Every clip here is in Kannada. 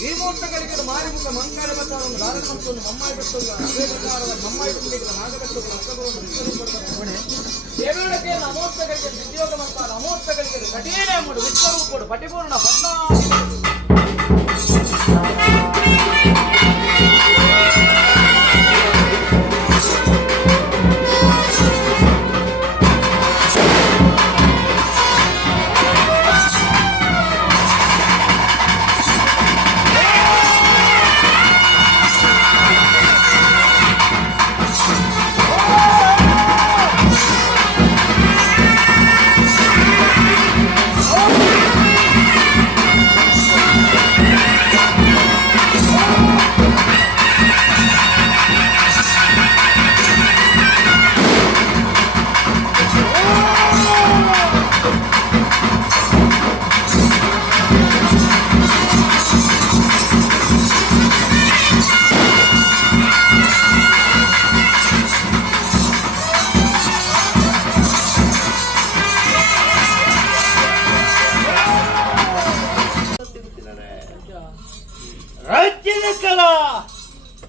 ಈ ಮುಹೂರ್ತಗಳಿಗೆ ಮಾರಿಮುಖ ಮಂಗಳ ಬಚಾರವನ್ನು ಧಾರಣ ಮತ್ತು ಮಮ್ಮಾಯಿ ಬೆಟ್ಟುಗಳ ಅದೇ ಪ್ರಕಾರದ ಮಮ್ಮಾಯಿ ಬೆಟ್ಟಿಗಳ ನಾಗಬೆಟ್ಟುಗಳ ಅರ್ಥಗಳನ್ನು ದೇವರಿಗೆ ನಮೋಸ್ತಗಳಿಗೆ ಉದ್ಯೋಗ ಮತ್ತು ನಮೋಸ್ತಗಳಿಗೆ ಕಠಿಣ ಎಂಬುದು ವಿಶ್ವರೂಪಡು ಪಟಿಪೂರ್ಣ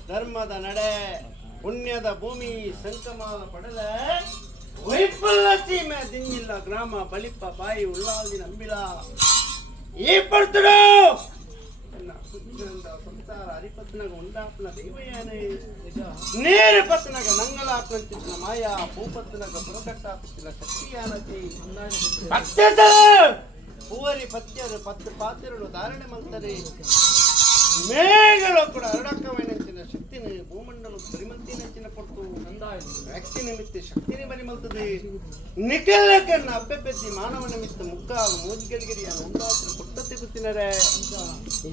ಧರ್ಮದ ನಡೆ ಪುಣ್ಯದ ಭೂಮಿ ಸಂಕಮ ಪಡೆದ ವೈಫಲ್ಯ ಸೀಮೆ ದಿಂಜಿಲ್ಲ ಗ್ರಾಮ ಬಳಿಪ ಬಾಯಿ ಉಳ್ಳಾಲಿ ನಂಬಿಲ ಈ ಪಡ್ತಡು ಸಂಸಾರ ಹರಿಪತ್ನಗ ಉಂಡಾಪನ ದೈವಯಾನ ನೇರ ಪತ್ನಗ ನಂಗಲಾಪನ ಮಾಯಾ ಭೂಪತ್ನಗ ಪುರಕಟ್ಟಾಪಿನ ಶಕ್ತಿಯಾನತಿ ಪತ್ಯದ ಪೂವರಿ ಪತ್ಯರು ಪತ್ತು ಪಾತ್ರರು ಧಾರಣೆ ಮಾಡ್ತಾರೆ ಮೇಘಗಳು ಕೂಡ ಹರಡಕ್ಕವೈನಂಚಿನ ಶಕ್ತಿನ ಭೂಮಂಡಲ ಪರಿಮಂತಿನಂಚಿನ ಪಟ್ಟು ವ್ಯಕ್ತಿ ನಿಮಿತ್ತ ಶಕ್ತಿನೇ ಪರಿಮಲ್ತದೆ ನಿಖಲಕನ್ನ ಅಬ್ಬೆಬ್ಬೆದ್ದಿ ಮಾನವ ನಿಮಿತ್ತ ಮುಕ್ಕಾಲು ಮೂಜಿಗಲಿಗಿರಿಯ ಉಂಡಾತ್ರ ಪುಟ್ಟತ್ತೆ ಗೊತ್ತಿನರೆ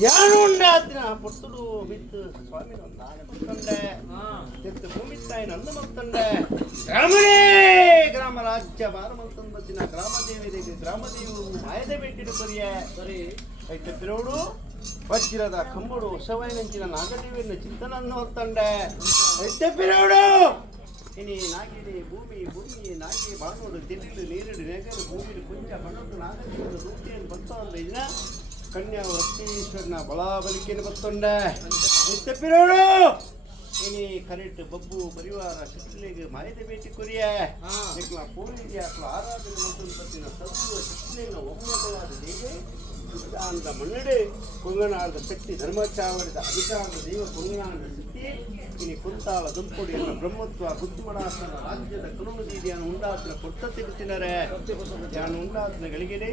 ಯಾನು ಉಂಡಾತ್ರ ಪುಟ್ಟುಡು ಬಿತ್ತು ಸ್ವಾಮಿ ನಾಳೆ ಮತ್ತಂಡೆ ಎತ್ತು ಭೂಮಿ ತಾಯಿ ನಂದು ಮತ್ತಂಡೆ ಗ್ರಾಮರೇ ಗ್ರಾಮ ರಾಜ್ಯ ಬಾರ ಮಲ್ತಂದು ಬತ್ತಿನ ಗ್ರಾಮದೇವಿಗೆ ಗ್ರಾಮದೇವಿ ಮಾಯದೆ ಬೆಟ್ಟಿಡು ಕೊರಿಯೆ ಸರಿ ಐತೆ ಬಿರೋಡು ವಜ್ರದ ಕಂಬಡು ಹೊಸವೈನಂಚಿನ ನಾಗದೇವಿನ ಚಿಂತನನ್ನು ಹೊತ್ತಂಡೆ ಎದ್ದೆಪ್ಪಿರೋಡು ಇನಿ ನಾಗಿನಿ ಭೂಮಿ ಭೂಮಿ ನಾಗಿ ಬಾಣೋಡು ತಿರುಳು ನೀರಿಡು ನೆಗಲು ಭೂಮಿಲಿ ಕುಂಜ ಬಣ್ಣದು ನಾಗದೇವಿನ ರೂಪಿಯನ್ನು ಬಂತ ಅಂದ್ರೆ ಇದನ್ನ ಕನ್ಯಾ ವೃತ್ತೀಶ್ವರನ ಬಲಾಬಲಿಕೆಯನ್ನು ಗೊತ್ತೊಂಡೆ ತೆಪ್ಪಿರೋಡು ಇನಿ ಕರೆಕ್ಟ್ ಬಬ್ಬು ಪರಿವಾರ ಶಿಕ್ಷಣಿಗೆ ಮಾಹಿತಿ ಭೇಟಿ ಕೊರಿಯ ನಿಕ್ಲ ಪೂರ್ವಿಗೆ ಆಕಳ ಆರಾಧನೆ ಮಂತ್ರಿನ ಸರ್ವ ಶಿಕ್ಷಣಿನ ಒಮ್ಮತವಾದ ದೇವೆ ಸಿದ್ಧಾಂತ ಮನ್ನಡೆ ಕೊಂಗನಾಳದ ಶಕ್ತಿ ಧರ್ಮಚಾವಡಿದ ಅಧಿಕಾರದ ದೈವ ಕೊಂಗನಾಳದ ಶಕ್ತಿ ಇನಿ ಕುಂತಾಳ ದುಂಪುಡಿಯನ್ನು ಬ್ರಹ್ಮತ್ವ ಬುದ್ಧಿಮಡಾಸನ ರಾಜ್ಯದ ಕರುಣದೀದಿಯನ್ನು ಉಂಡಾತನ ಕೊಟ್ಟ ತಿರುತ್ತಿನರೆ ಯಾನು ಉಂಡಾತನ ಗಳಿಗೆಡೆ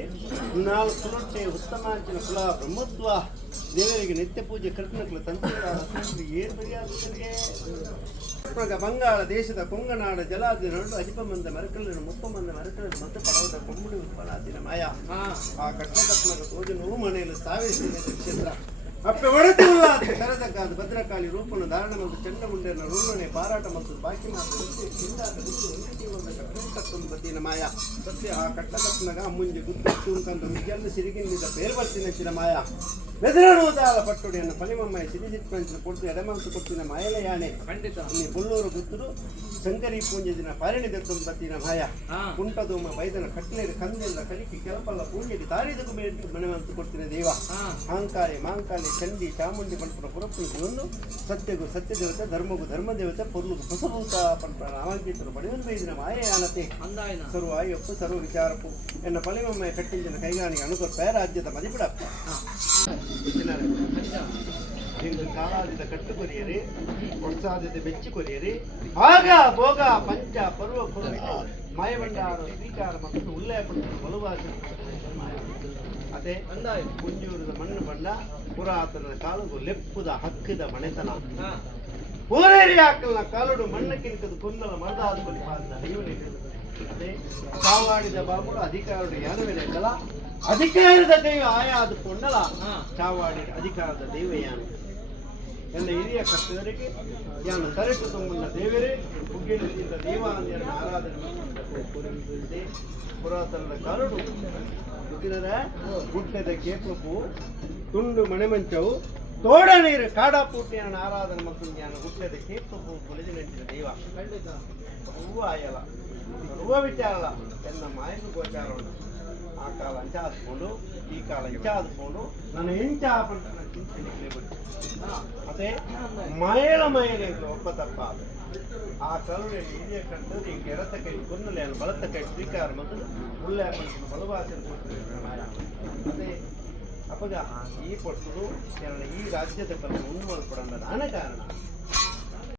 ನಾಲ್ಕು ಸುರಟ್ಟೆ ಉತ್ತಮಾಂಚಿನ ಕುಲ ಬ್ರಹ್ಮತ್ವ ದೇವರಿಗೆ ನಿತ್ಯ ಪೂಜೆ ಕೃಷ್ಣಕ್ಲ ತಂತ್ರಗಾರ ಏನು ಬಗೆಯಾಗುತ್ತದೆ ಬಂಗಾಳ ದೇಶದ ಕೊಂಗನಾಡ ಜಲಾದಿ ನಡು ಅಜಿಪಮಂದ ಮರಕಲಿನ ಮುಪ್ಪಮಂದ ಮರಕಲಿನ ಮತ್ತು ಪಡವದ ಕೊಮ್ಮುಡಿ ಉತ್ಪಲಾದಿನ ಮಾಯ ಆ ಕಟ್ಟಕತ್ಮಕ ತೋಜನವು ಮನೆಯಲ್ಲಿ ಸಾವಿಸಿದ ಕ್ಷೇತ್ರ ಅಪ್ಪೆ ಒಡೆತಿಲ್ಲ ಕರೆದಕ್ಕಾದ ಭದ್ರಕಾಳಿ ರೂಪನ ಧಾರಣ ಮತ್ತು ಚಂಡಮುಂಡನ ರುಣ್ಣನೆ ಪಾರಾಟ ಮತ್ತು ಬಾಕಿ ಮಾತು ಚಿಂದಾಟ ಗುದ್ದು ಬತ್ತಿನ ಮಾಯ ಸತ್ಯ ಆ ಕಟ್ಟಕತ್ಮಗ ಮುಂಜೆ ಗುದ್ದು ಅಂತಂದು ವಿಜ್ಞಾನ ಸಿರಿಗಿಂದ ಬೇರೆ ಬರ್ತಿನ ಮಾಯ ಬೆದರಡುವುದಾಲ ಪಟ್ಟುಡಿಯನ್ನು ಪನಿಮಮ್ಮಯ ಸಿರಿಸಿಟ್ಟು ಕೊಡ್ತು ಎಡಮಂತು ಕೊಟ್ಟಿನ ಮಾಯಲ ಯಾನೆ ಖಂಡಿತ ಇಲ್ಲಿ ಕೊಲ್ಲೂರು ಗುತ್ತರು ಶಂಕರಿ ಪೂಂಜೆ ದಿನ ಪಾರಣಿ ಬತ್ತಿನ ಮಾಯ ಕುಂಟದೋಮ ಬೈದನ ಕಟ್ಲೇರು ಕಂದೆಲ್ಲ ಕಲಿಕೆ ಕೆಲಪಲ್ಲ ಪೂಂಜೆಗೆ ತಾರಿದಕ್ಕೂ ಮನೆವಂತು ಕೊಡ್ತಿನ ದೇವ ಅಹಂಕಾರಿ ಮಾಂಕಾಲಿ ಚಂಡಿ ಚಾಮುಂಡಿ ಪಂಪನ ಪುರಪ್ಪನಿಗೆ ಸತ್ಯಗೂ ಸತ್ಯ ದೇವತೆ ಧರ್ಮಗೂ ಧರ್ಮ ದೇವತೆ ಪೊರ್ಲುಗೂ ಹೊಸಭೂತ ಪಂಪನ ನಾಮಾಂಕಿತರು ಪಡೆಯುವುದು ಬೈದಿನ ಮಾಯಯಾನತೆ ಸರ್ವ ಆಯಪ್ಪು ಸರ್ವ ವಿಚಾರಪ್ಪು ಎನ್ನ ಪಲಿಮಮ್ಮಯ ಕಟ್ಟಿಂಜಿನ ಕೈಗಾಣಿಗೆ ಅನುಕೂಲ ರಾಜ್ಯದ ಮದಿಬಿಡಪ್ಪ ಕಾಲಾದಿದ ಕಟ್ಟು ಕೊರಿಯರಿ ವರ್ಷಾದಿದ ಬೆಚ್ಚಿ ಕೊರಿಯರಿ ಆಗ ಭೋಗ ಪಂಚ ಪರ್ವ ಮಾಯಭಂಡಾರ ಸ್ವೀಕಾರ ಮತ್ತು ಉಲ್ಲೇಖ ಬಲುವಾಸ ಅದೇ ಕುಂಜೂರದ ಮಣ್ಣು ಬಣ್ಣ ಪುರಾತನ ಕಾಲುಗು ಲೆಪ್ಪುದ ಹಕ್ಕಿದ ಮನೆತನ ಊರೇರಿ ಹಾಕಲ್ನ ಕಾಲುಡು ಮಣ್ಣು ಕಿಂಕದು ಕುಂದಲ ಮರದಾದ ಅದೇ ಕಾವಾಡಿದ ಬಾಬುಡು ಅಧಿಕಾರದ ಯಾನವೇನೆಲ್ಲ ಅಧಿಕಾರದ ದೈವ ಆಯಾದ ಕೊಂಡಲ ಚಾವಾಡಿ ಅಧಿಕಾರದ ದೈವಯಾನ ಎಲ್ಲ ಹಿರಿಯ ಕರ್ತವರಿಗೆ ಯಾನು ಕರೆಟು ತುಂಬುന്ന ದೇವರೇ ಹುಗ್ಗಿನಿಂದ ದೇವಾಂದ್ಯರ ಆರಾಧನೆ ಪುರಾತನದ ಕರಡು ಹುಟ್ಟಿದ ಗುಡ್ಡದ ಕೇಪು ತುಂಡು ಮಣೆಮಂಚವು ತೋಡ ನೀರು ಕಾಡಾಪೂಟಿಯನ್ನು ಆರಾಧನೆ ಮತ್ತು ಜ್ಞಾನ ಹುಟ್ಟದ ಕೇಪು ಕೊಲಿದಿನಂಚಿನ ದೈವ ಹೂವು ಆಯಲ್ಲ ಹೂವ ವಿಚಾರಲ್ಲ ಎನ್ನ ಮಾಯನು ಗೋಚಾರವನ್ನು ಆ ಕಾಲ ಅಂಚ ಹಾಸ್ಕೊಂಡು ಈ ಕಾಲ ಇಂಚ ಹಾಸ್ಕೊಂಡು ನನ್ನ ಇಂಚ ಪಂಟ ಚಿಂತನೆ ಬಿಟ್ಟು ಮತ್ತೆ ಮಯಲ ಒಬ್ಬ ತಪ್ಪ ಆ ಕರುಣೆ ಹಿರಿಯ ಕಂಡು ಈ ಕೆರತ ಕೈ ಕೊನ್ನಲೆ ಬಲತ ಕೈ ಸ್ವೀಕಾರ ಮತ್ತು ಉಳ್ಳೆ ಪಂಟನ ಬಲವಾಸನೆ ಮತ್ತೆ ಅಪ್ಪಗ ಈ ಕೊಟ್ಟರು ಈ ರಾಜ್ಯದ ಕಲ್ಲು ಉಣ್ಣುವಲು ಕೊಡಂದ ನಾನ ಕಾರಣ